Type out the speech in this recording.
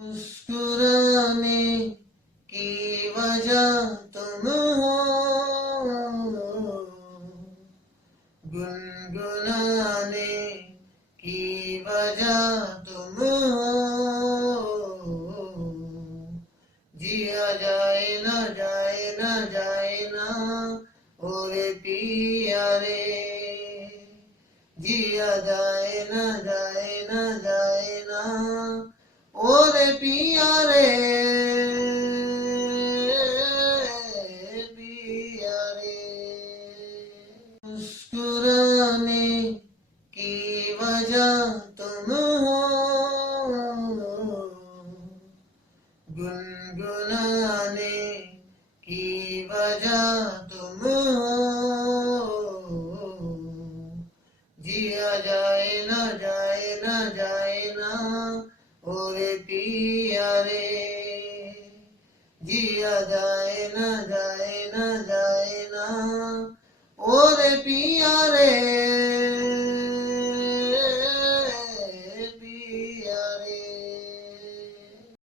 मुस्कुराने की वजह तुम हो, गुनगुनाने की वजह तुम हो। जिया जाए ना जाए ना जाए ना और पिया रे, जिया जाए ना जाए ना जाए ना और पिया रे, पिया रे। मुस्कुराने की वजह तुम हो, गुनगुनाने की वजह तुम हो। जिया जाए ना जाए ना जाए ना और पिया रे, जिया जाए ना जाए